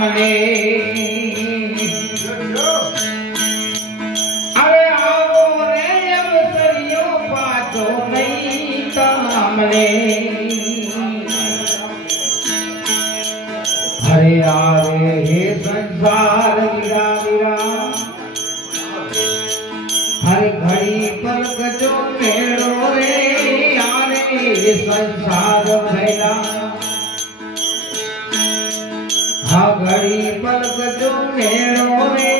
કામલે અરે આવો રે અવસરિયો પાછો નહીં કામલે હરે આવે હે સંસાર વીરા વીરા हर घड़ी पलक जो मेड़ो रे आरे संसार भैला हाँ घड़ी पलक जो मेड़ो रे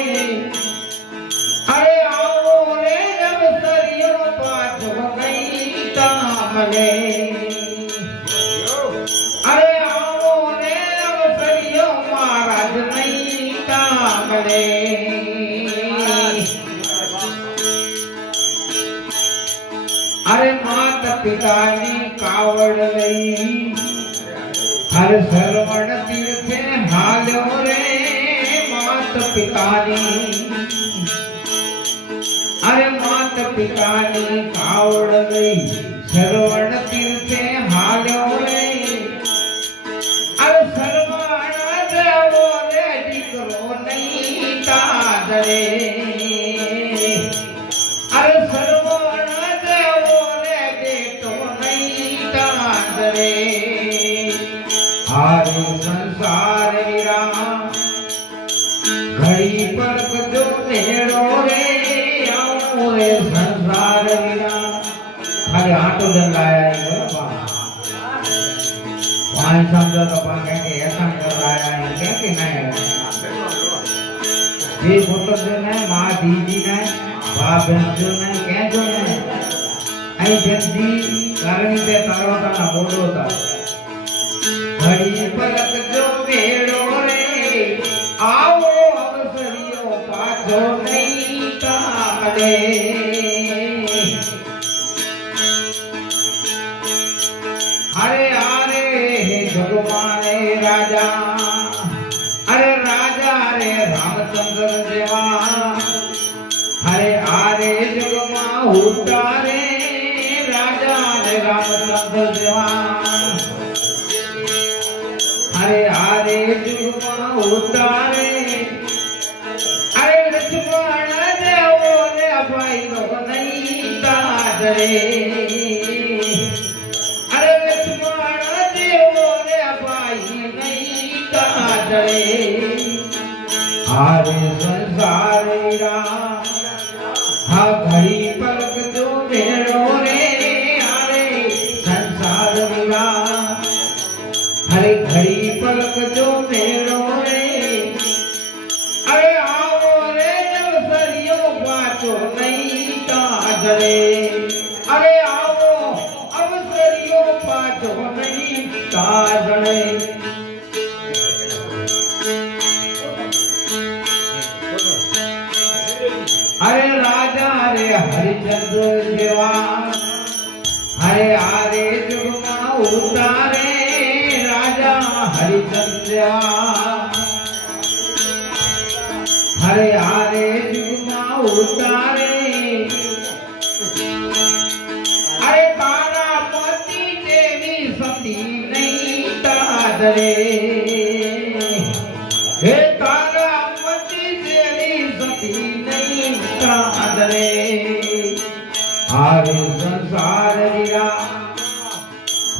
अरे आओ रे अवसरियो पाछो नहीं कामले अरे आओ रे अवसरियो महाराज नहीं कामले अरे मात पिता ने कावड़ लई हर सरवण तीर्थे हाल्यो रे मात पिता ने अरे मात पिता ने कावड़ लई सरवण तीर्थे हाल्यो रे अरे सरवण देवो रे दीकरो नहीं तादरे अरे सरवण हरे संसार वीरा घड़ी पलक जो नेड़ो रे आओ रे संसार वीरा हरे आटो जन लाया है वहाँ समझो तो अपन कहेंगे ऐसा कर लाया है क्या कि नहीं ये फोटो जो नहीं माँ दीदी नहीं बाप बहन जो नहीं क्या जो नहीं आई जल्दी कारण से तारो ता बोलो ता घड़ी पलक जो मेड़ो रे आओ अवसरियो पाछो नहीं कामले हरे आरे जगमाने राजा अरे राजा रे रामचंद्र देवा हरे आरे जगमा उतारे राजा रे रामचंद्र देवा हरे हरे जुमा उतारे अरे लक्ष्मण देवो रे भाई नो नहीं तादरे अरे लक्ष्मण देवो रे भाई नहीं तादरे हरे संसार वीरा हाँ घड़ी पलक जो मेड़ो रे हरे संसार वीरा हरे घड़ी पलक जो मेड़ो रे अरे आओ रे अवसरियो पाछो नहीं तादरे अरे आओ अवसरियो पाछो नहीं तादरे अरे राजा रे हरिचंद्र देवा हरे आरे जुगमा उतारे राजा हरिचंद्र हरे आरे जुगमा उतारे अरे तारा पति देवी सती नहीं तादरे हे तारा पति देवी सती नहीं तादरे हरे संसार वीरा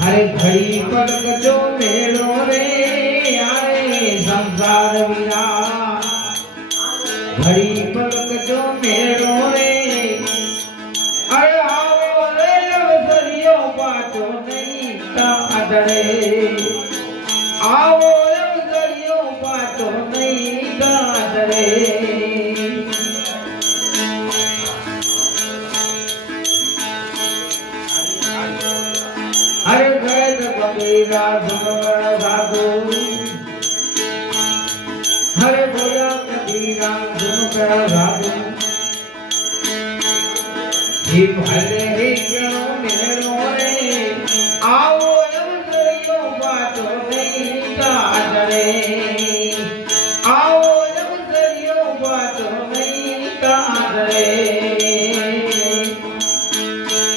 हरे घड़ी पलक जो मेड़ो रे हरे संसार वीरा घड़ी पलक जो मेड़ो रे अरे आओ रे अवसरियो पाछो नहीं तादरे आओ अवसरियो पाछो नहीं तादरे हरे जय कबीरा सुमर साधु हरे बोला कबीरा सुमर साधु ही भले ही क्यों मेरो रे आओ अवसरियो पाछो नहीं तादरे आओ अवसरियो पाछो नहीं तादरे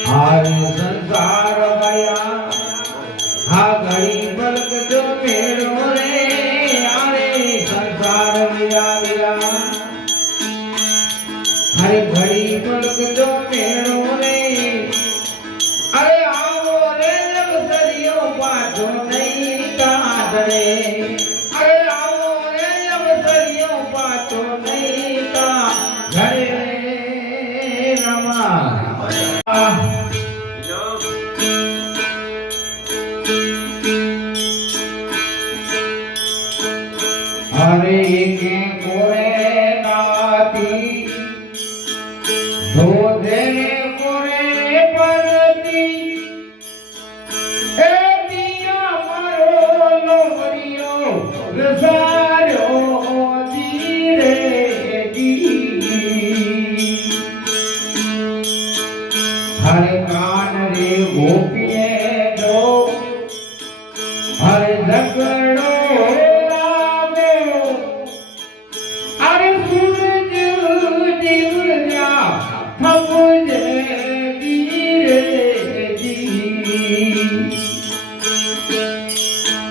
हरे संसार भया हा घड़ी पलक जो मेड़ो रे आरे અરે આવો રે અવસરિયો પાછો નહીં તા ઘરે રમા हरे के कोरे नाती धोधे कोरे परती ए दिया मारो लोरियो रसारो धीरे दी हरे कान रे गोपिए दो हरे झगड़ो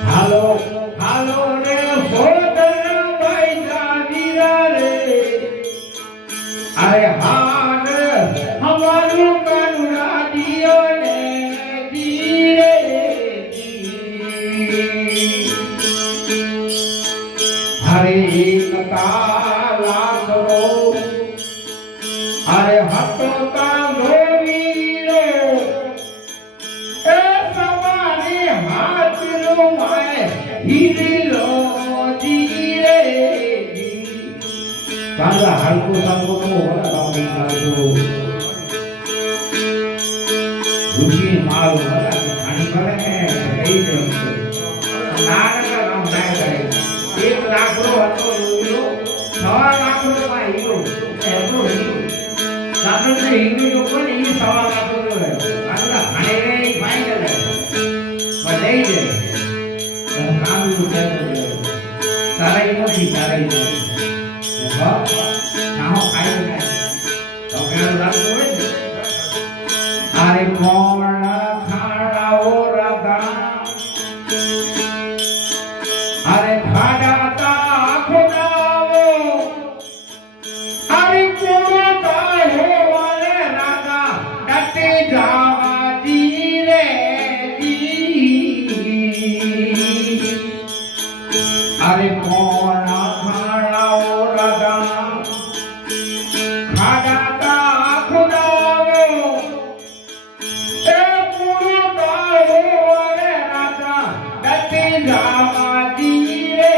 હાલો હાલો રે સોદર ભાઈ જાવીરા રે અરે હાર હમારું કરુણા દિયો ને ધીરે હરે એકતા લાખો અરે હતો કા ગોવીરો એ સમાને હાથ નો માય હીરો જીરે કાંગા હલકો સંગો કો હોના કાંગી કાંગો રૂપી માલ હોના ખાણી કરે ને કઈ દે નાના કામ ના કરે 1 લાખ નો હતો રૂપિયો 6 લાખ નો માં હીરો એનો હીરો આપણે હીરો જો કોને ઈ 6 લાખ નો હે કાંગા ખાણે રે ફાઈન કરે બધાઈ દે કામ નું છે તારા ઈ નથી તારા ઈ હા નાઓ ખાઈ ને તો કેનો દાદ હોય ને આરે કોણ ખાડાઓ રગા અરે ખાડા તા ખોદાવો અરે કોડા હે વાલે રાગા ડટે જાવા ધીરે अरे कौन खाड़ाओ लगा खाड़ा खुदाओ ए पुरताओ अरे राजा डटे जावा धीरे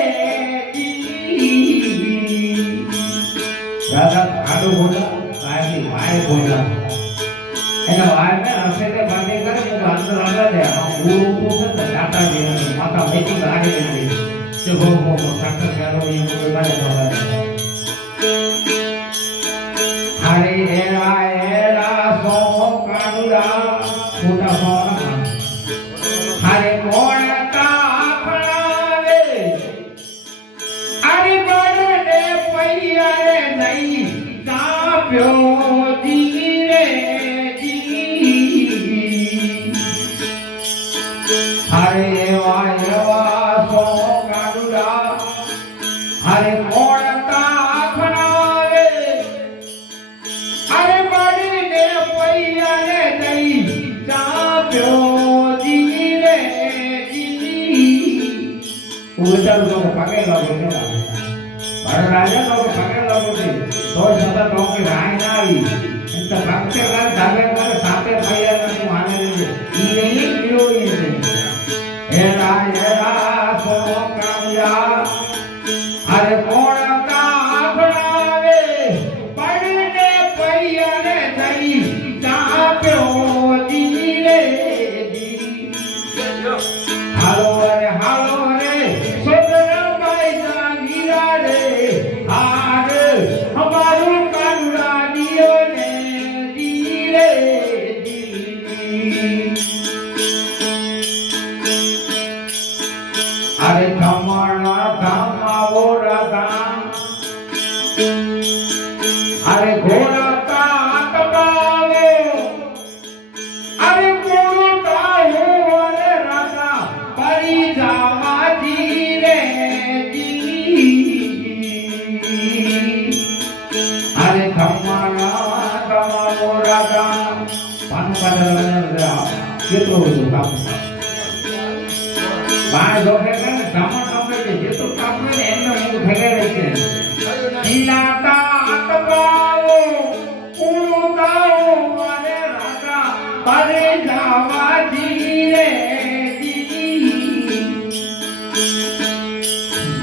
राजा खाड़ो बोला काहे भाई बोला एना भाई में हंसे के बातें करे मुझे अंदर लगा दे वो को से जाता दे माता बेटी गाड़ी दे जो वो काका करो ये मुझे बारे बाबा हरे एरा एरा सो कानुरा छोटा सोना हरे कोण का खड़ावे अरे बड़े पैया रे नहीं ताप्यो धीरे हरे वायवा सो हरे कोण का खड़ावे अरे बड़ी ने पैया रे नहीं चाप्यो धीरे उधर लोग पके लगो ने बड़ राजा लोग पके लगो थे तो सदा लोग के राय ना आई इंत भक्त का धागे कर साथे पैया ने माने रे ई नहीं लियो ये एरा सो कामया अरे कोण का खड़ावे पड़ने पैया रे नहीं चाप्यो धीरे हालो रे सोदर भाई जागीरा रे हार हमारू करुणा दियो ने धीरे अरे कमण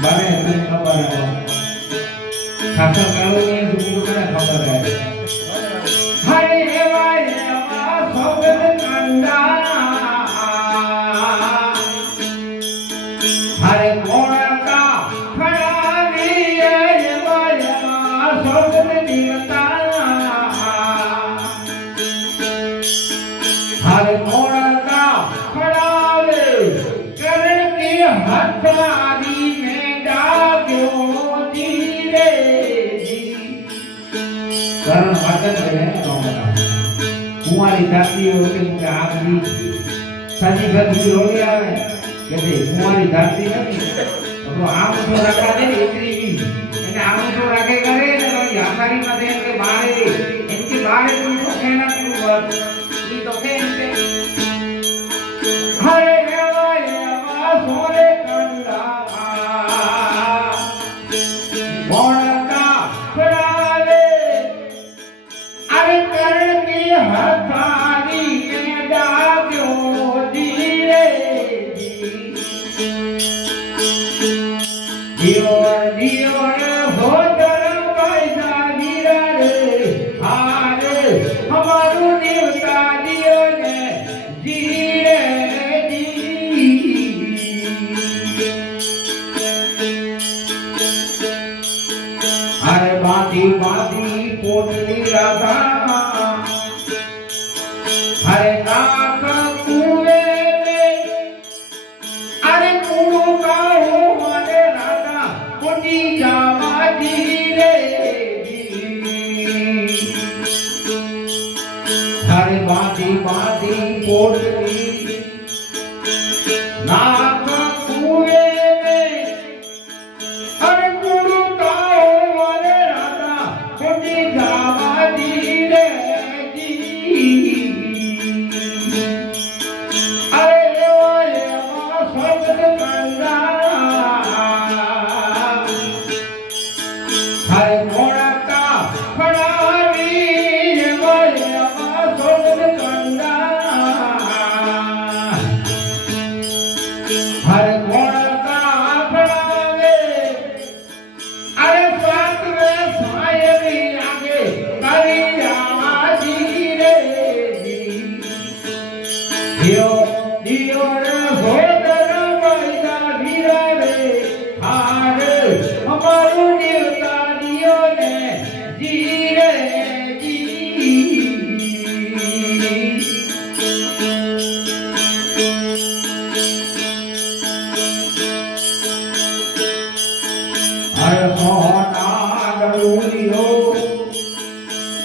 बने तुम खबर है शासन करो ये तुमको क्या खबर है हरे वाय सोगन कंदा हरे मोड़ा का खड़ा ये वाय सोगन दिलता हरे मोड़ा का खड़ा करण की हथारी में डाग्यो धीरे करण वचन है कुंवारी जाती हो के मुझे आगली सजी भरी रोली आवे कहते कुंवारी जाती नहीं तो आम तो रखा दे इतनी भी मैंने आम तो रखे करे ना भाई हमारी मदे इनके बारे तुमको कहना क्यों बात ये तो कहते हरे सोरे कंदा मोड़ा खड़ाले अरे करण की हथारी में डाग्यो धीरे दियो दियो रे भोजन पैसा गिरा रे हारे हमारू देवता दियो ने धीरे अरे बाती बाती पोटली राधा हरे नाक कुए में अरे कुड़ू का हो हरे राधा कुटी जावा धीरे हरे बाती बाती पोटली नाक कुए में अरे कुड़ू का हो हरे राधा कुटी जावा धीरे अरे वाले सोगन कंदा हरे मोड़ा का खड़ा वीर वाले सोगन कंदा हरे मोड़ा का खड़ा वे अरे साथ में साये भी आगे करी जावा धीरे दियो दियो रे भोजन पैसा गिरा रे हारे हमारू देवता दियो ने धीरे हरे सोना डूलियो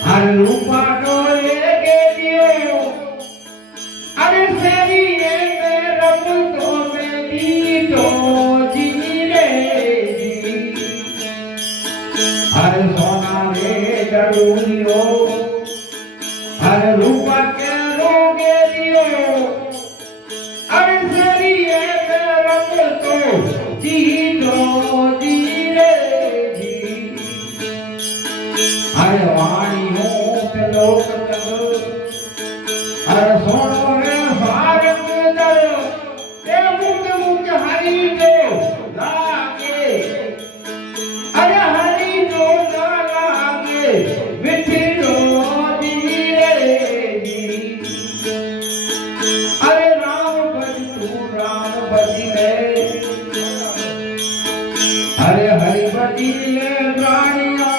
हरे रूपा डोले के दियो अरे सेरी में रब तो में दीदो जीरे हरे सोना रे डूलियो हरे रूपा के रोगे दियो अरे सेरी में रब तो दीदो जीरे हरे वाणियों पे लोक जग अरे सोनो रे भारत दर ते मुख मुख हरि जो लागे अरे हरि जो ना लागे विठलो धीरे अरे राम भज तू राम भजी ले अरे हरि भजी ले प्राणिया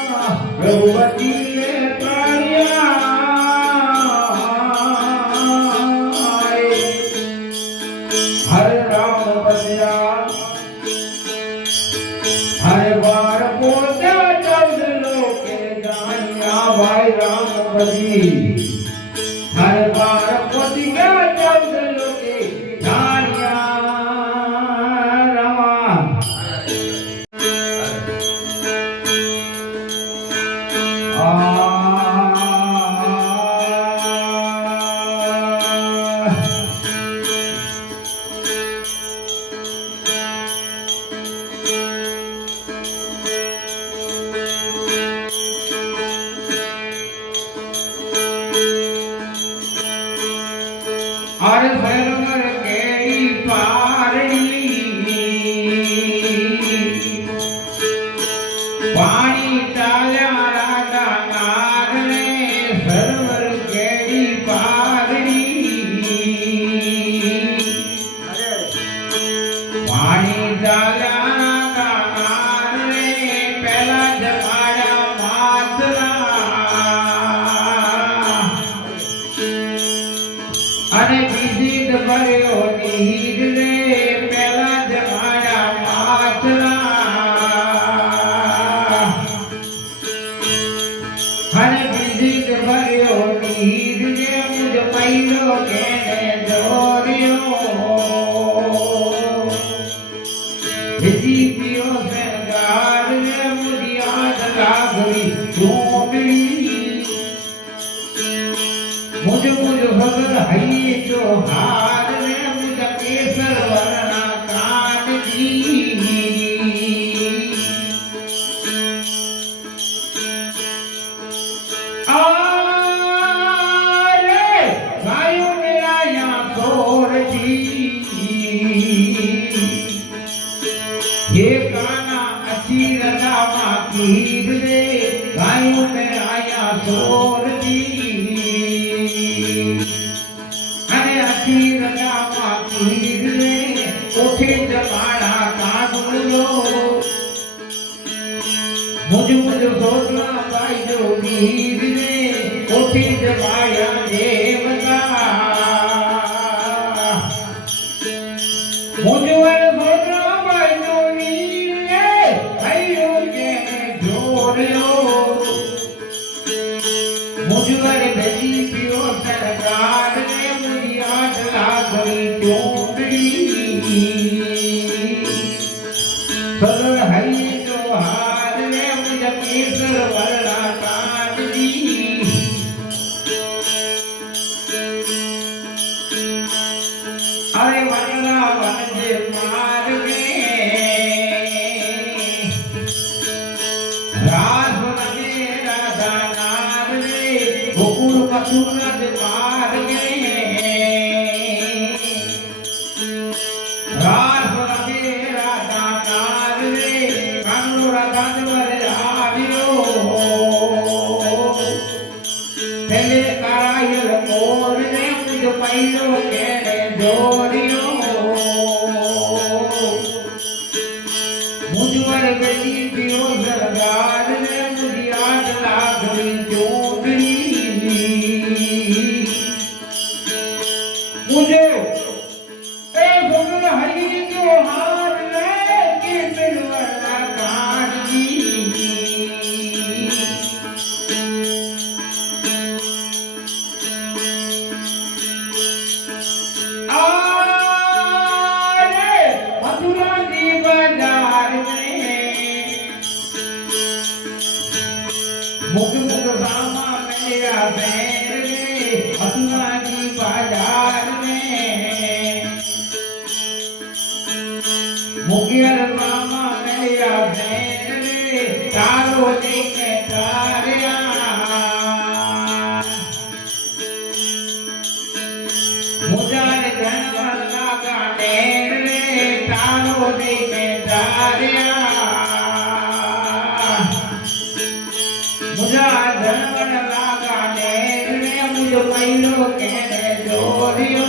प्रभु भजी ले प्राणिया हरे राम बसिया हरे बार बोलते चौद लोके जानिया भाई राम बसी हरे बार बोलिया चौद लोके जानिया रमा पियो सरकार रे मुझियाद लागरी चोंदड़ी मुझ भगर हई जो हार रे मुझ केसर वरना काट दी आरे गायों ने आया तोड़ दी ये काना अच्छी रजा माकीर रे गायों ने आया तोड़ दी अरे अच्छी रजा माकीर रे उठे जमाना कानूलो मुझ सोचना भाई जो वीर रे उठे जमाया देवता मुझ सोचना भाई जो वीर रे भाइयों के जोड़ो मुझ बेटी पियो सरकार ने मुझी आठ लागरी चोंदड़ी सदर हई जो हार ने मुझ केसर वरना काट दी अरे वरना वन जे मार में राज बने राधा नार रे गोकुल मथुरज मार गए राज बने राधा नार रे कानू राधा वर आवियो पहले कायल मोर ने मुझ पैरो केड़े जोड़ियो मुझवर बेटी पियो सरदार ने मुझी आठ लागरी चोंदड़ी मुझे ए भगल हरी जो हार ले के बिलवला काट दी आरे मथुरा जी बाजार में मुख रामा मेरा बैर रे मथुरा जी बाजार में मुखिया रामा मेरा बैर रे तारो देखे तारिया मुझार धनवर लागा डेर रे तारो देखे तारिया मुझा धनवर लागा डेर रे मुझ पैलो कहने जोड़ियो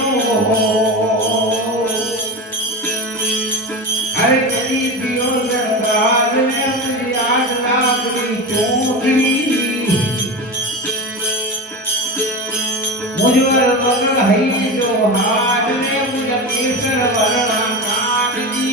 अरे चली पियो सरदार ने मुझे आठ लागरी चोंदड़ी मुझवर बगल हई जो हार ने मुझ केसर वरना काट दी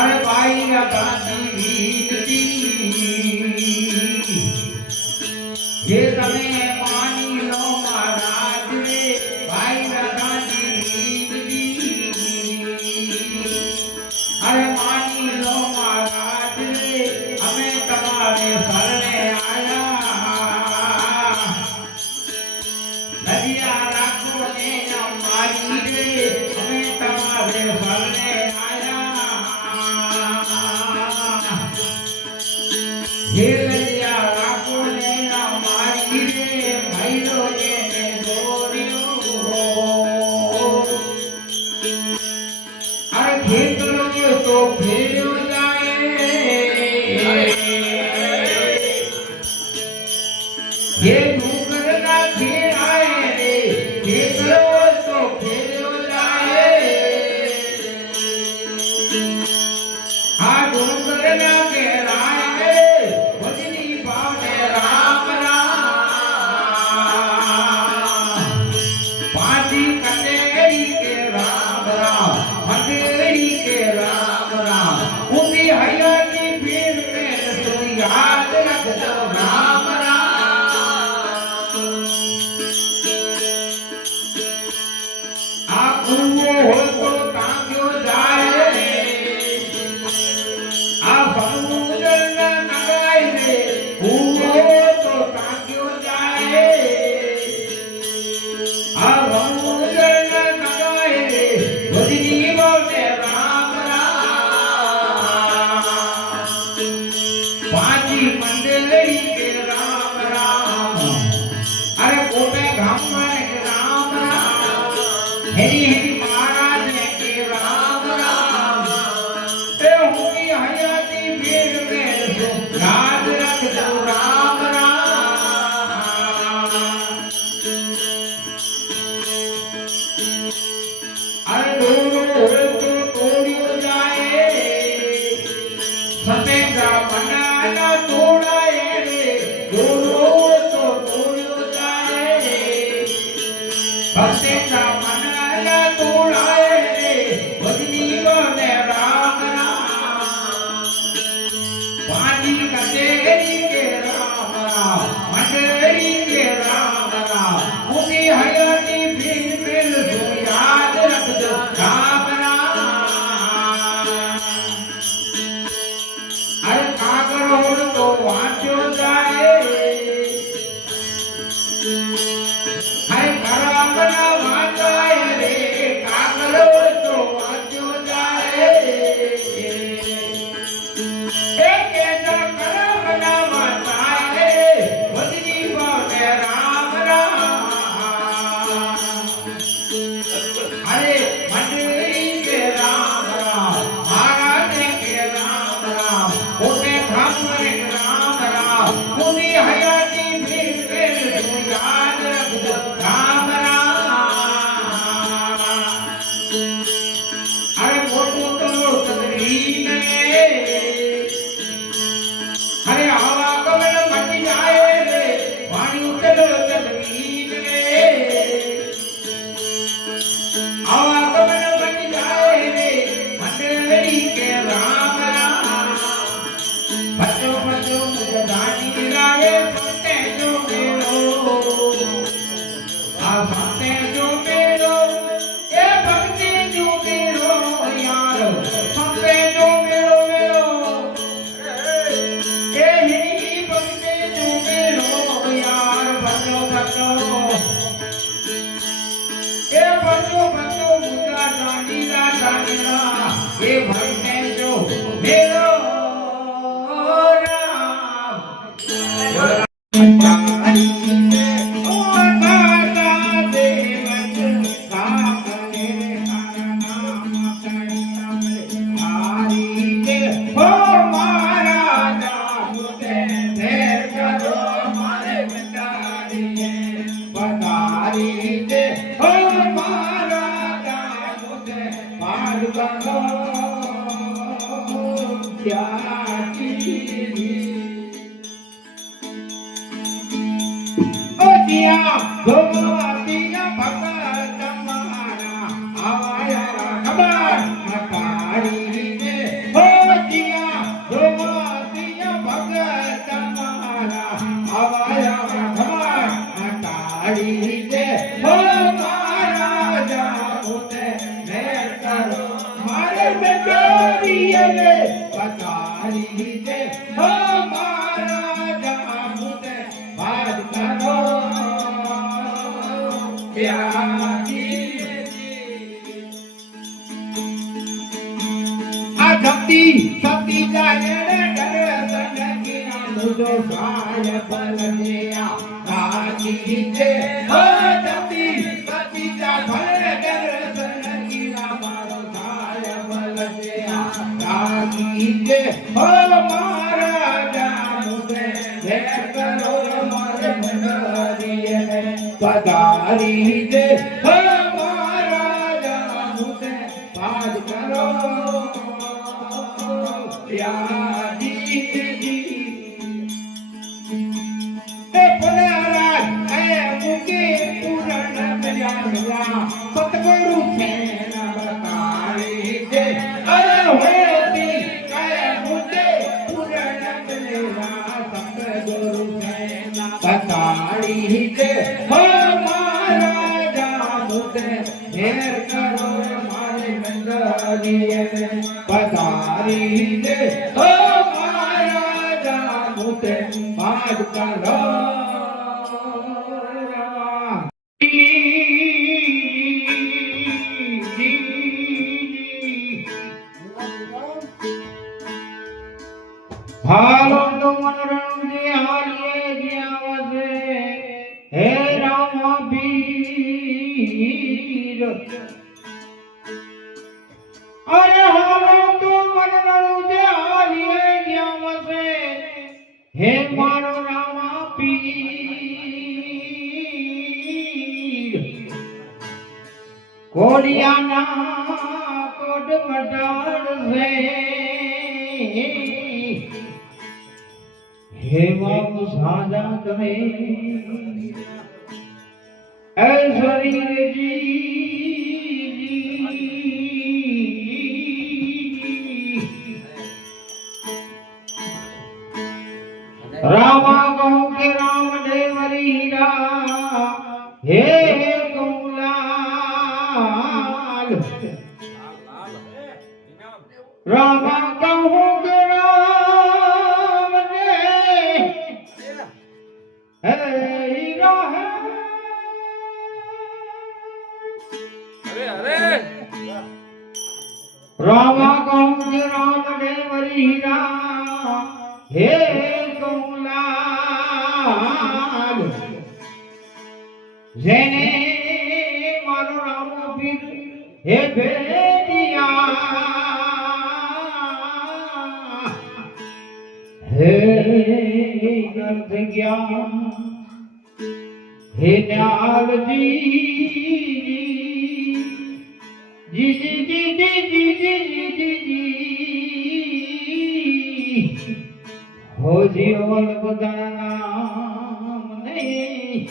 अरे भाई गांधी वीरती ये तमें मानी लो महाराज रे भाई गांधी वीरती अरे मानी लो महाराज रे हमें तुम्हारे शरणे आया नदिया राखो ने हमारी रे हमें तुम्हारे शरणे आया हे नदिया राखो ने हमारी रे भाइयों के ने जोड़ियो अरे खेत लोगे तो फेर जाए ये डूंगर का खेर आए रे खेत लोगे तो फेर जाए हाँ डूंगर का खेर आए रे आजी मंडली के राम राम अरे कोटे गाम में राम राम हेरी हेरी महाराज के राम राम ए हुई हयाती भीड़ में राज रख दो राम राम अरे दोनों तो तोड़ियो जाए सतेंद्रा मना तोड़ाए रे दोनों तो तोड़ियो जाए सतेंद्रा मना तोड़ाए रे बदली बोले राम राम पानी कचेरी के राम राम मंडली के राम राम उन्हीं हयाती भीड़ मिल जो याद रख दो राम राम अरे कागड़ तो वांचो जाए हरे करामना वांचाए रे कागड़ तो वांचो जाए एक जो करामना वांचाए बदली बोले राम राम अरे मंडली के राम राम महाराज के राम राम कोटे धाम में राम राम पूरी हयाती भीड़ में तू याद रख दो राम राम अरे मोटू तो तदरी ने अरे हवा कमल मच जाए रे पानी उतरो तदरी ने हवा कमल मच जाए रे मंडली के राम राम बच्चों बच्चों मुझे दानी लाए सुनते जो मेरो आ सुनते जो मेरो ये भक्ति जो मेरो यार सुनते जो मेरो मेरो ये ही भक्ति जो मेरो यार बच्चों बच्चों ये बच्चों बच्चों मुझे दानी ला ये भक्ति जो मेरो सती जाए दर्शन किया मुझो साय बल दिया राजी जे हो सती सती जा भल दर्शन किया मारो साय बल दिया राजी जे हो महाराजा मुझे देख करो मारे मंडलिए पधारी जे हो महाराजा मुझे बाज करो सतगुरु से न बताई जे अरे होती कहे मुझे पूरण मिलेगा सतगुरु से न बताई जे हो महाराजा मुझे ढेर करो मारे मंडलिए पधारी जे हो महाराजा मुझे बाज करो हालो तो मनोरम जी हालिए जियावसे हे राम वीर अरे हालो तो मनोरम जी हालिए जियावसे हे मारो राम पीर कोडियाना कोट मटार से हे बाबू साजा करे ऐश्वरी जी रामा कहूँ के राम देवरी हीरा हे कौलाल रामा कहूँ के राम ने हे हीरा है रामा कहूँ के राम देवरी हीरा हे कौलाल जेने मारो राम पीर हे बेटिया हे ग्रंथ ज्ञान हे न्याल जी जी जी जी जी जी जी जी जी हो जीवन बदाना नहीं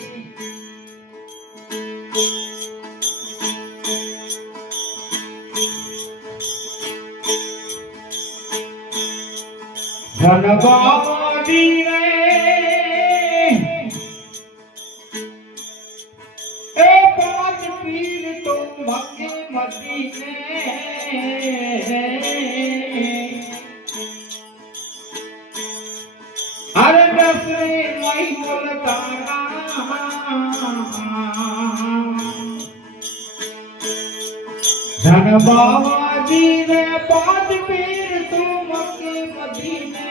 धनबादी रे ए पांच पीर तो भगे मदीने अरे दसरे मई बोलताना धनबादी रे पांच पीर तो भगे मदीने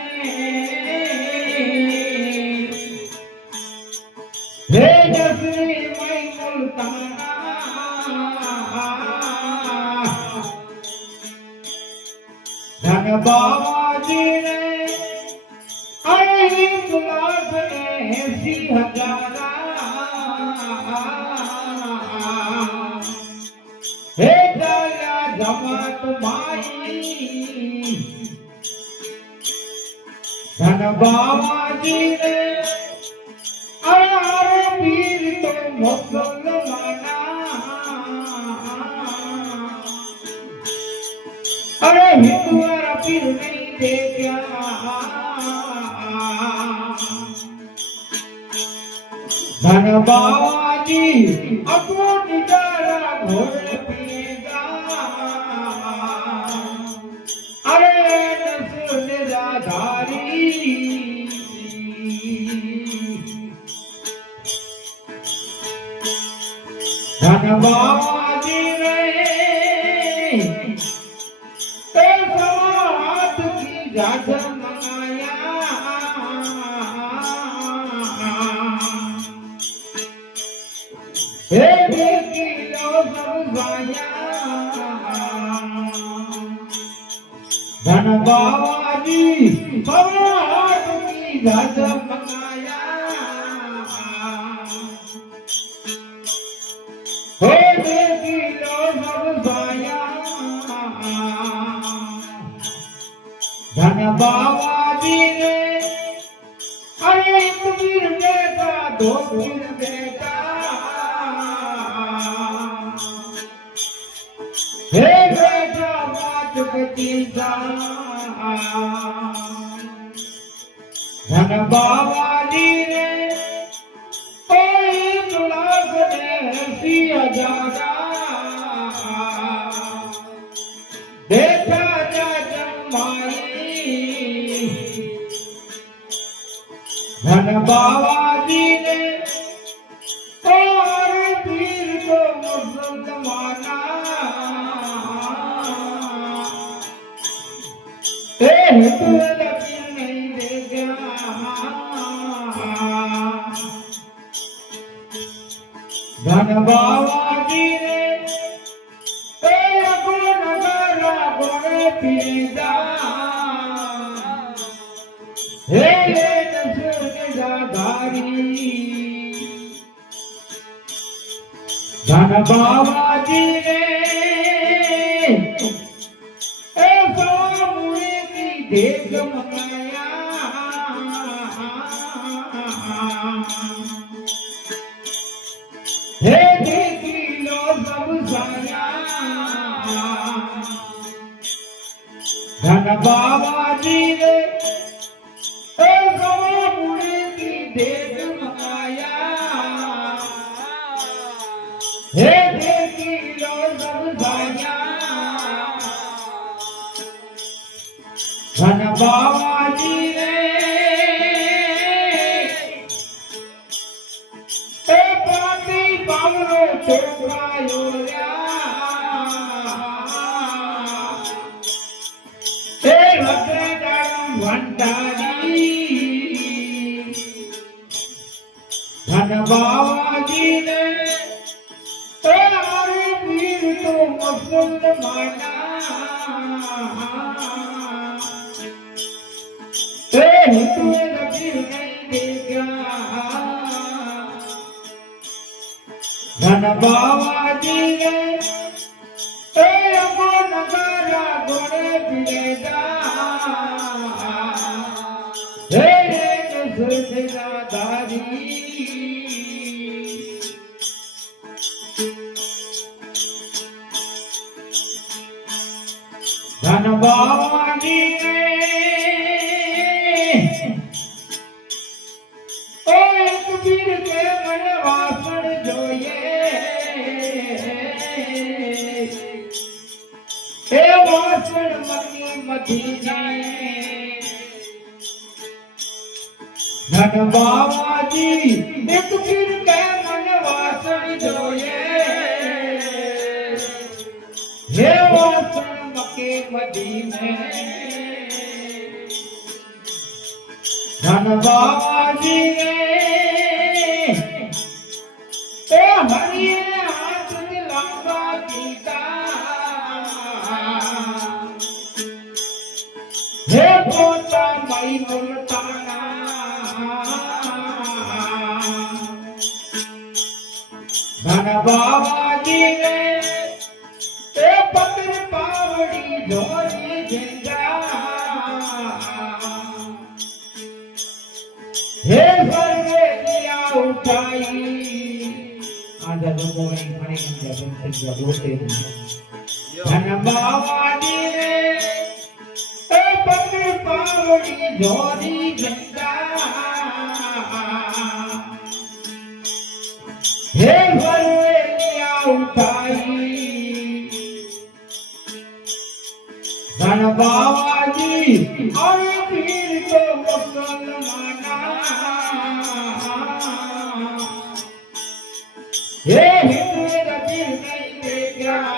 हे दसरे मई बोलताना धनबादी रे अरे 1,80,000 हे दया जमात माई धन बाबाजी रे अरे पीर तो मुसलमाना अरे हिंदुआरा पीर नहीं देखा धन बाबाजी अपो निजारा घोड़े पिएगा अरे नस्ल निराधारी धन बाबाजी रे हाथ की जाजर मंगाया हे बेटी लो सरसाया धन बाबाजी हाथ की जाजर मंगाया हे बेटी लो सरसाया धन बाबाजी रे अरे एक पीर बेटा दो पीर बेटा हे बेटा बात बतीजा धन बाबाजी रे कोई दुलाग ने 80,000 देखा जा जमाई धन बाबाजी ने और पीर को मुसलमाना हिंदू पीर नहीं देखा ધન બાવાજી રે એ ગુણ નગરા ગુણ પીજા હે ધારી ધન બાવાજી રે એ સામુરે કી દેખ મનાયા હે દેખી લો સબ સાયા ધન બાવાજી રે એ સામુરે કી દેખ મનાયા હે દેખી લો સબ સાયા ધન બાવાજી રે એ પાપી બાવરો છોકરાયો લ્યા એ રતડામ ભંડારી ધન બાવાજી રે એ આરે પીર તો મુસલમાના એ હિતુએ નબી નહીં દેખ્યા ધન બાવાજી રે એ અમો નગરા ગોળે પીરેદા હે સુધરા ધારી ધન બાવાજી રે ઓ કબીર કે મન વાસણ જોઈએ એ વાસણ મની મધી જાય ધન બાવાજી એ કબીર કે મન વાસણ જોઈએ હે વાસણ મકે મધી ધન બાવાજી રે એ હરિએ હાથ લાંબા કીધા હે પોતા મઈ મુલતાના ધન બાવાજી રે એ પકડ પાવડી ધોરી જંગા હે સર્વે દિયા ઉઠાઈ આજા લોકો ની ઘણી સંખ્યા બોલતે ધન બાવાજી રે એ પકડ પાવડી ધોરી જંગા હે સર્વે દિયા ઉઠાઈ ધન બાવાજી અરે પીર તો મુસલમાના હે હિતુએ નબી નહીં દેખ્યા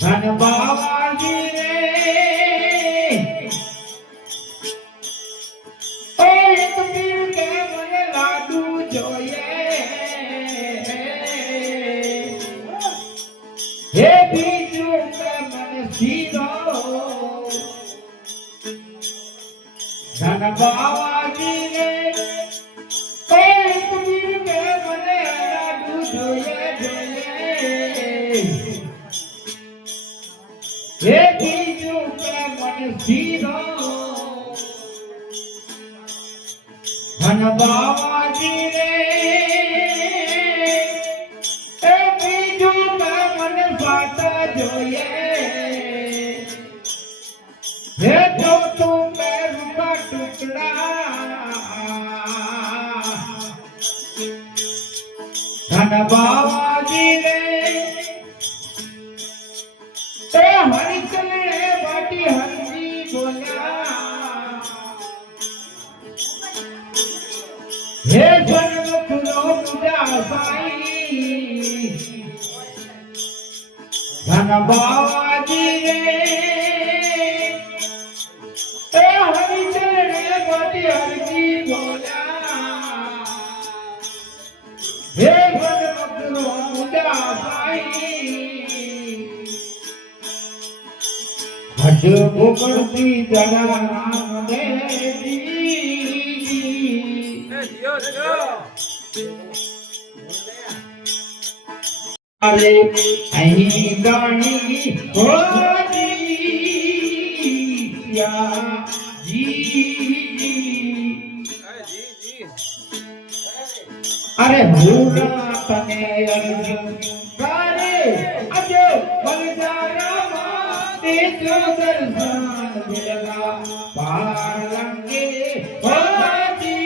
ધન બાવાજી રે ઓ એક પીર કે મને લાડુ જોઈએ હે બીજું કે મને શીરો ધન બાવાજી રે કોઈ કબીર કે મને લાડુ જોઈએ હે બીજું કે મને શીરો ધન બાવાજી રે એ બીજું કે મને સાતા જોઈએ હે જો તું મે રૂપા ટુકડા ધન બાવાજી રે એ હરિચંદ્ર વાટી હરજી બોલ્યા હે જન્મ તુલો પૂજા સાઈ ધન બાવાજી રે એ હરિચંદ્ર વાટી હરજી બોલ્યા जो भूमि जड़ा राम देवी अरे अहीं गानी होती या जी अरे भूरा तने अर्जुन करे अजो बलदारा तेजो दर्शन मिलगा पार लंगे होती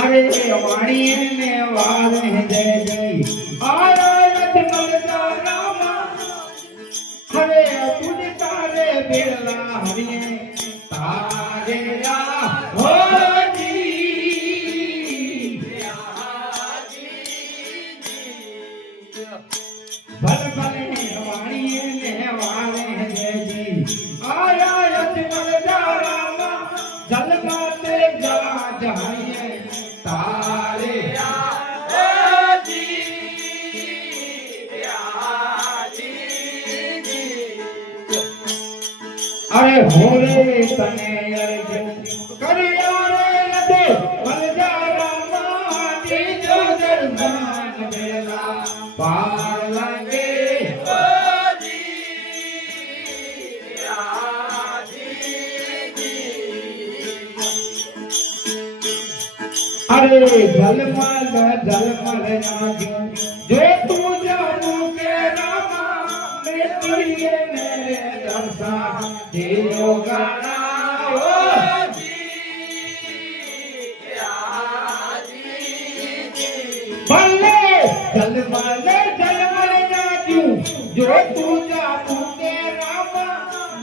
अरे वाणी ने वाले जय जय आरत बलदारा हरे तुझ तारे बेला हरिये तारे या हो जी भल भल वाणी ने वाले जय जी आयत बलदारा जल माते जला जहाये तारे या हो जी अरे होरे तने अर्जुन करिया रे नदे बलदारा माटी जो दरबान बेला पार लगे ओ जी अरे जलमल राजू जो तू जानू के रामा मैं तुझे मेरे दर्शन देओ गाना ओ जी बल्ले जलमल राजू जो तू जानू के रामा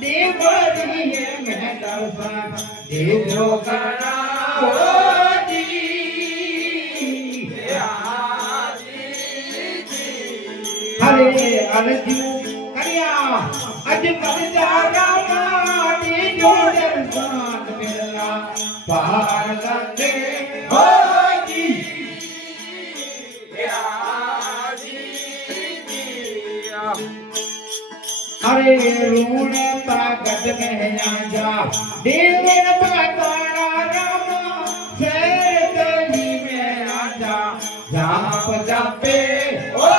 देवरिए मैं दर्शन देओ गाना ओ हरे अर्जुन करिया अज बलदारा माटी जो दर्शन मिलना पार लगे हो जी अरे रूण ताकत में जा देवे बताना रामा से गली में आजा जाप जापे ओ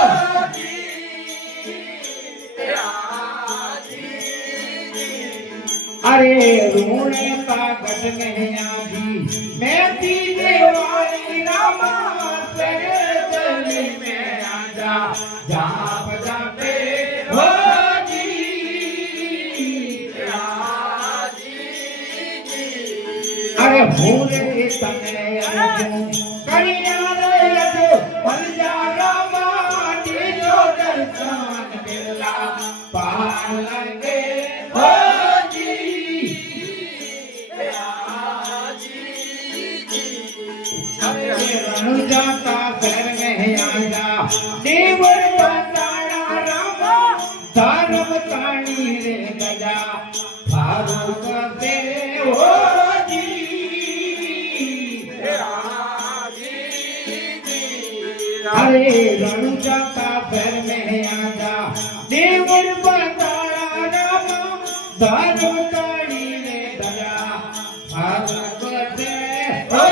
अरे रोने ताकत नहीं आजी मैं दीने वाली रामा तेरे गली में आजा जहाँ बजा पे हो जी अरे भूले तने अर्जुन करिया रे अजो बलजा रामा तेरो दर्शन मिला पार लगे हो जाता घर में आजा देवर बताना रामा धर्म ताणी रे गजा फारूक से हो जी अरे रण जाता घर में आजा देवर बताना रामा धर्म ताणी रे गजा फारूक से हो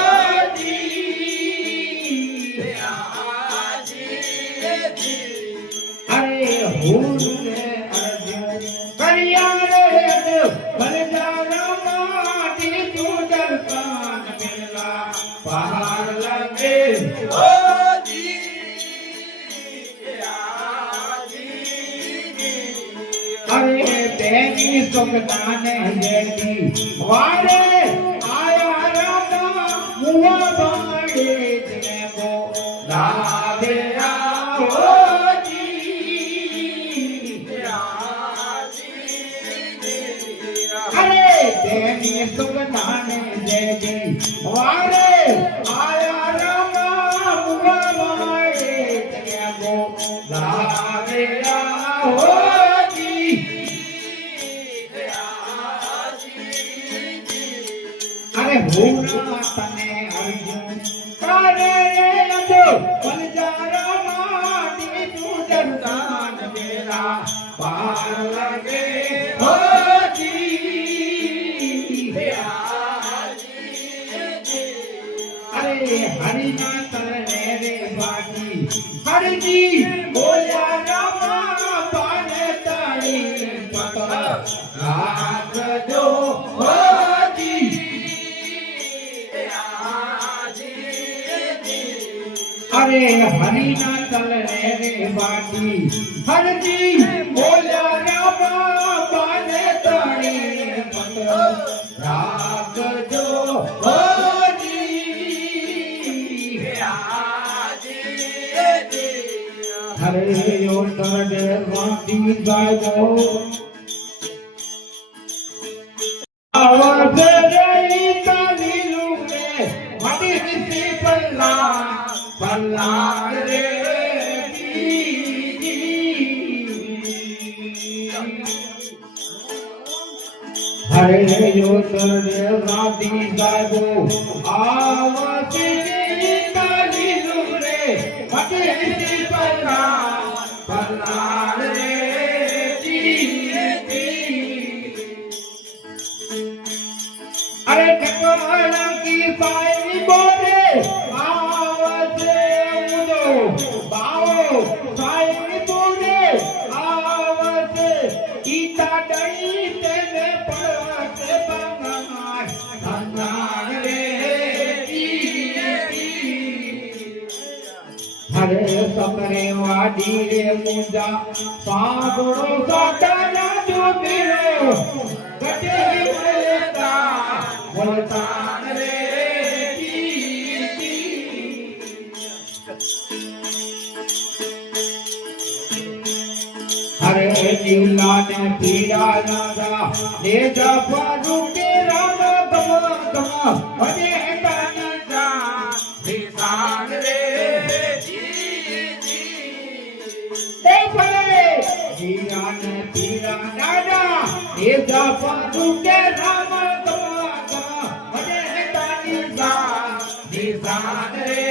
करिया रे बलदारा माटी तू दर्शन मिला पार लगे ओ जी अरे तेरी सुखदान जैसी वारे आया रामा मुआ बाड़े तेरे को राधे आओ देनी सुखदान जय जय वारे आया रामा मुआ माए तेरे को लागे हो जी अरे भूरा तने बलिदारा माटी तू दर्शन मेरा पार लगे हो जी अरे हरि ना चलने रे बाटी हरि जी बोलिया रामा पाने तारी पता रात जो हो जी अरे हरि ना चलने रे बाटी हरि जी बोलिया रामा पाने तारी पता रात जो हो हरे यो तरडे माटी गायो आवाज रही कालीलू में माटी किसी पल्ला पल्ला रे हरे यो तरडे माटी गायो आवाज रही कालीलू रे माटी किसी पल्ला पल्लार रे जी अरे कमला की पाई बोले आवाज़ मुझो बाओ पाई बोले आवाज़ ईता डई तेरे पड़ते बंगार बंगार रे हरे सकरे वाडी रे मुंजा पागड़ो साटा जो मिलो गटे बोलता बोलता रे हरे जीवला ने पीड़ा नादा ले जा पारू के राम गम गम हरे दाना निशान रे जीरान पीरा दादा ये जापा के राम तमा बड़े तानी सा निशान रे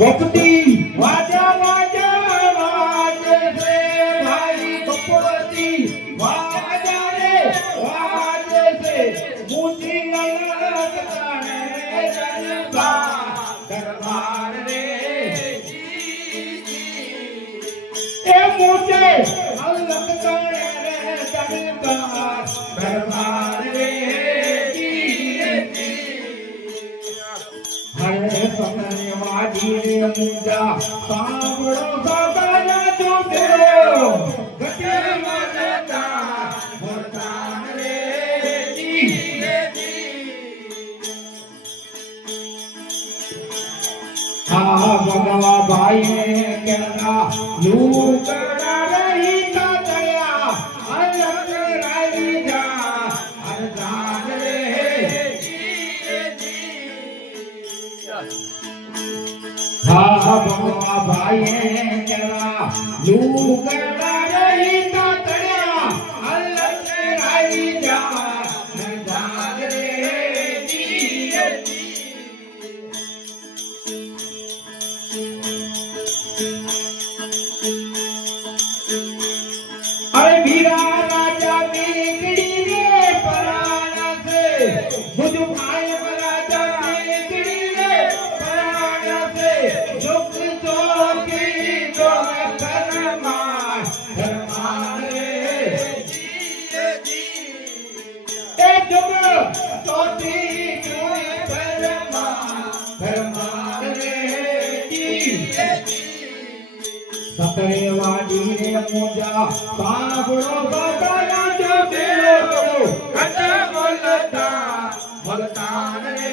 भक्ति वाजा वाजा वाजे से भाई भक्ति वाजा रे वाजे से मुझे लगता है जनता दरबार रे मुझे अलग करे जनता दरबार रे हरे सपने वादी रे मुझा सांवड़ो सागरा जो तेरो गटे मरता मुर्दान रे हाँ भगवा भाई ने कहना लूर करा रही का दया अलग राई जा अरदान रे हाँ भगवा भाई ने कहना लूर करा रही का दया अलग राई जा अरदान रे अरे वीरा राजा बिगड़ी रे पराना से मुझ भाई राजा बिगड़ी रे पराना से दुख चौकी तो करमान रे ए दुख चौकी चोरी करमान रे सकरे वाडी रे मुझा पागड़ो बताया जो तेरो कटे बोलता बोलता रे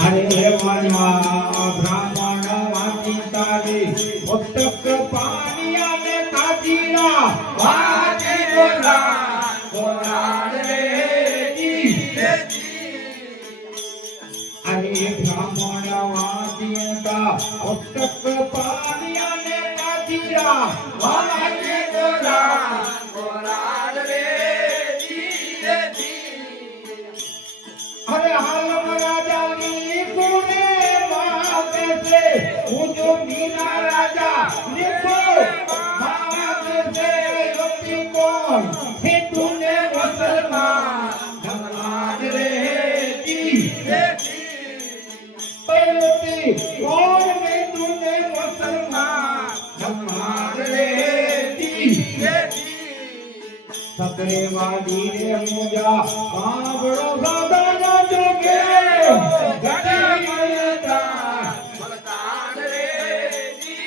हरे मना ब्राह्मण वाची तारी उत्तक पानिया ने ताजीरा वाचे बोला बोला रे अरे ब्राह्मण वादियता उत्तक पानिया ने ताजीरा वाचे बोला बोला रे आलम राजा नी कुने मांगे से मुझो मीना राजा लिखो मांगे से योगी कौन हिंदू ने मुसलमान धर्माद रे जी योगी कौन हिंदू ने मुसलमान धर्माद रे जी सतरे वाली रे मुजा पावड़ो सादा जोगे गटे मलता मलतान रे जी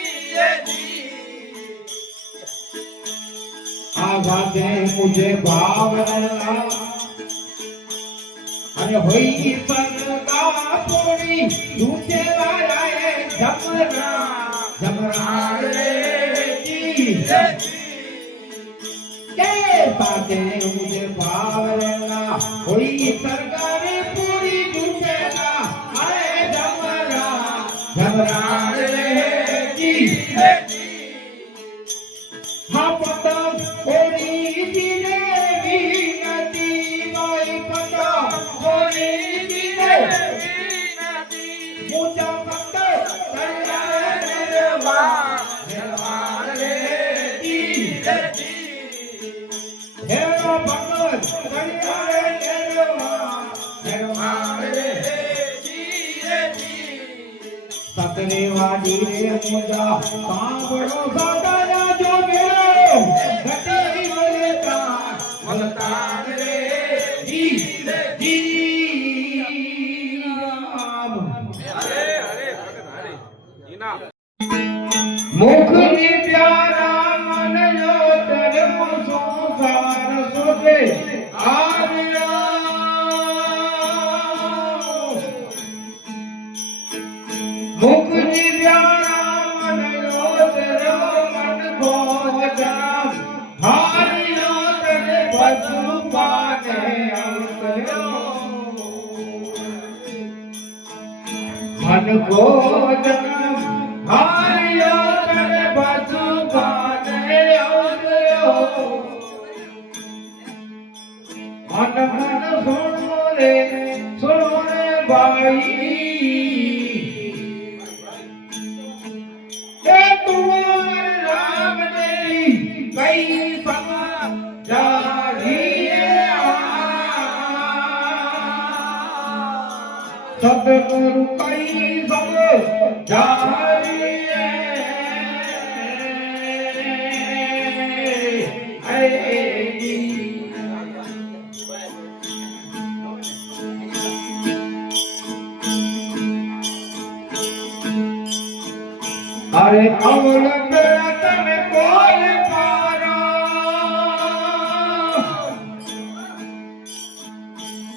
आवाजे मुझे भावना अरे होई सरका पोड़ी झूठे लाए जमरा जमरा रे जी बाते मुझे भावना कोई सरकारी पूरी झूठेगा आए जमरा जमरा रे जी हाँ पता कोई दिने भी नदी कोई पता कोई दिने भी नदी मुझे पता तैयार निर्वाण रे जी हेरो भगत कल्याण निर्वाण रे जी सतरे वाली रे मुजा सांभळो सदाया जोगे गटे मलता मलतान रे जी राम हरे हरे जीना मुख नि प्यारा मन योतर संसार सोते आर्या मुख नि प्यारा मन योतर मन भोजा हारिया तने बसु पाने अंतर्यो मन को जन्म हारिया तने बसु पाने अंतर्यो मन मन सुनो रे भाई ए तुम्हारे राम ने कई संग जारी सतगुरु कई संग जारी अरे अमल तम कोल पारा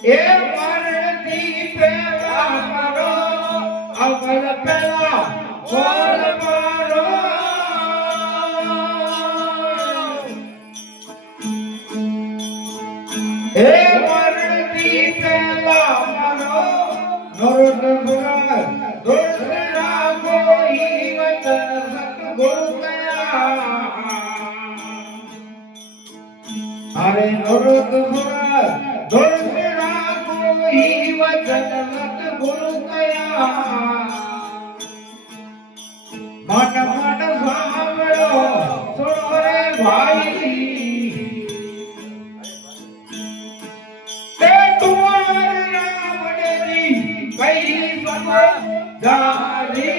ए मरती पेला करो अमल पेला कोल पारो ए मरती पेला करो नरोद बुरा दूसरा कोई सतगुरु कया अरे नरोद बुरा दूसरा कोई वचन सतगुरु कया मन मन सांभळो सुनो रे भाई ते तुम्हारे राम ने कई समझदारी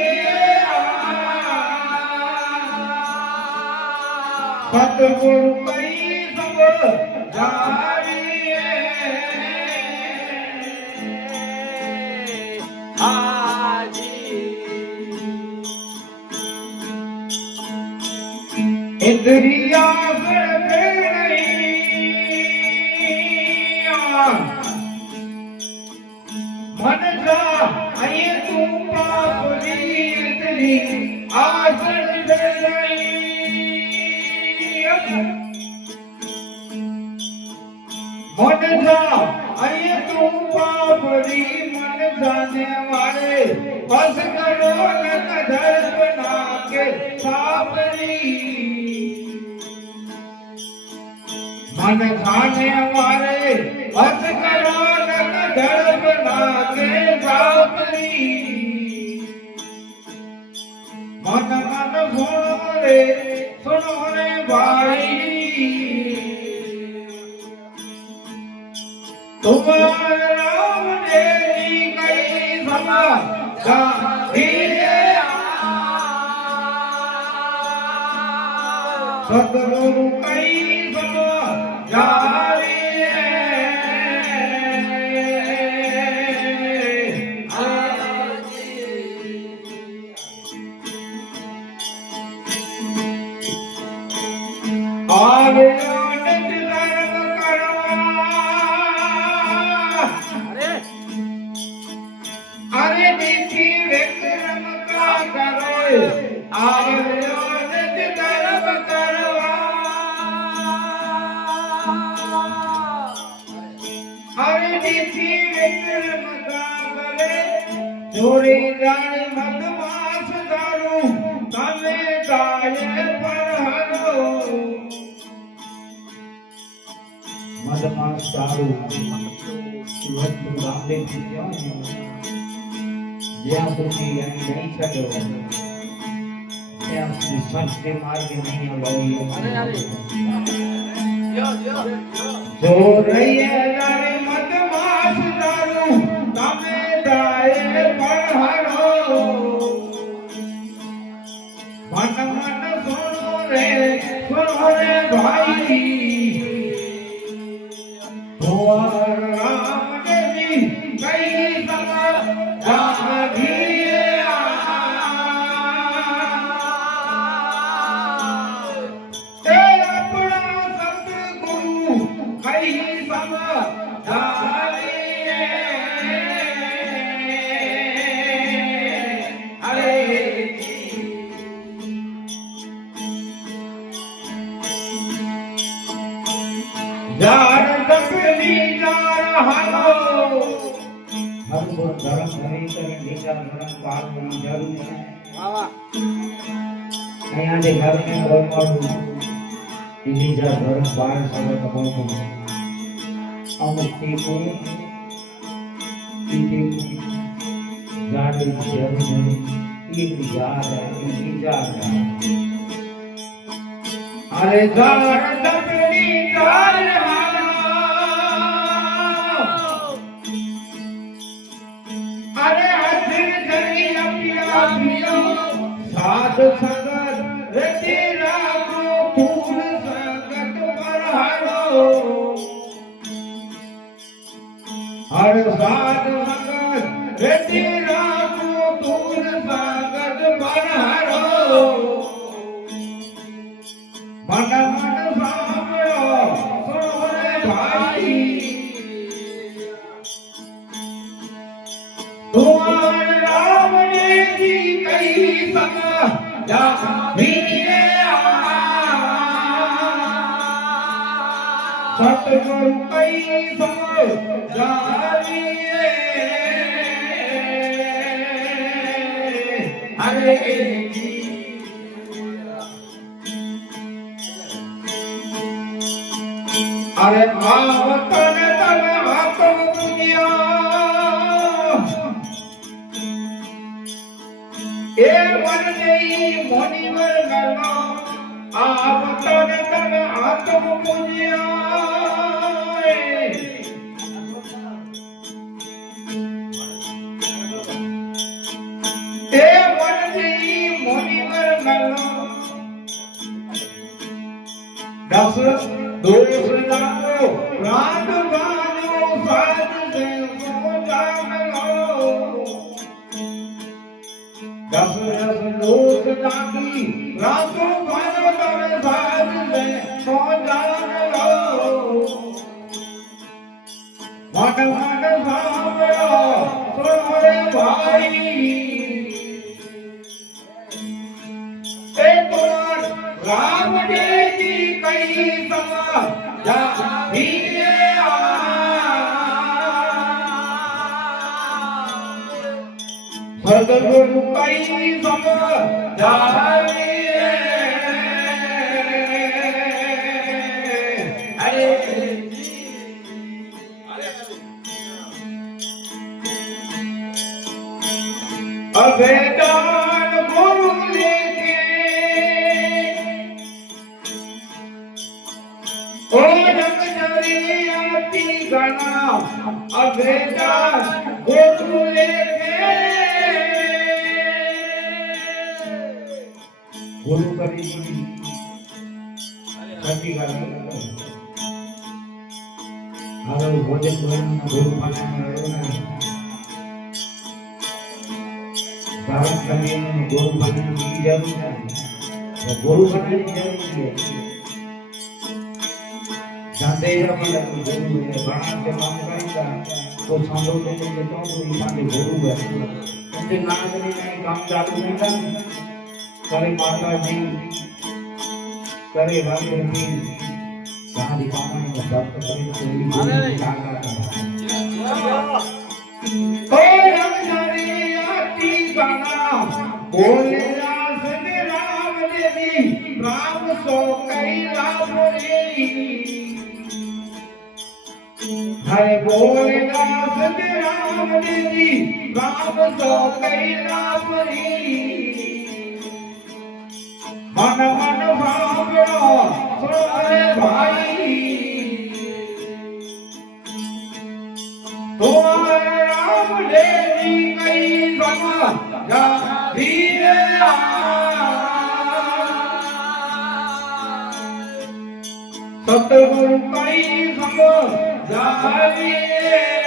सतगुरु कई समझदारी इंद्रिया मन जा आये तू पापरी इंद्री आसन दे मन जा आये तू पापरी मन जाने वाले बस करो न धर बना के सापरी मन खाने वाले बस करो न धर बना लागे सावरी मन मन सुनो रे भाई तुम्हारे राम ने कई समझाई सतगुरु कई समझाई आगे आनंद कर्म करवा अरे देखी विक्रम का करे आगे आनंद कर्म करवा अरे देखी विक्रम का करे चोरी जाने मदमास दारू तमे गाये पर हरो मदमास दारू वस्तु रामदेव जी क्यों જ્યાં સુધી અહીં નહીં છડ્યો ત્યાં સુધી સત્ય માર્ગે નહીં અવળ્યો જો રહીએ તારે મદમાસ દારૂ તમે દાયે પર હરો મન મન સુનો રે ભાઈ राम देवी कई समझाई अपना सतगुरु कई समझाई अरे जार तकली हलो हर को धर्म नहीं करे नीचा धर्म पार होनी जरूरी है અહીંયા જે ઘર ને બોલવાનું नीचा धर्म पार समय तो बहुत अमुक को जाने जरूरी एक याद है नीचा अरे जार तकली जार अरे हथिर जरी अपिया साध संगत रति रामो फूल संगत पर हरो हर साध संगत रति रामो फूल संगत पर हरो मन मन सामरो सुनो रे भाई तुम्हारे राम ने जी कई समझाई सतगुरु कई समझाई अरे अरे आवतन तन आत्म पुनिया ए मन नहीं मुनिवर गला आवतन तन आत्म पुनिया ए मन नहीं मुनिवर गला दस दोष लागो रात बानो साध से सो जागलो दस दस दोष लागी रातो बानो तमे साध से सो जागलो मन मन सामरो सुनो रे भाई ए तुम्हार राम ने जी कई समझाई सतगुरु कई समझाई अरे अभेदान गुरु लेके ओ रंग जरियाती गणा अभेदान गुरु लेके गुरु करी सती गाली હવે ભોજન ગુરુ બનાવ્યો ધારણ કરીને ગુરુ બનાવવાની જરૂર છે ગુરુ બનાવવાની જરૂર છે જાતે આપણે ગુરુ એ ઘણા કે કામ કરતા તો સાંભળો તો કે તો એ માટે ગુરુ છે એટલે ના કરીને કામ ચાલુ નહીં કરે માતાજી કરે વાલજી कहानी पावन में प्राप्त करें तो ये आती गाना बोले रास ने राम देवी राम सो कैला बोले हर बोले रास ने राम देवी राम सो कैला बोले मन मन भावो सोरे भाई तो राम देवी कई समझा धीरे सतगुरु कई समझा धीरे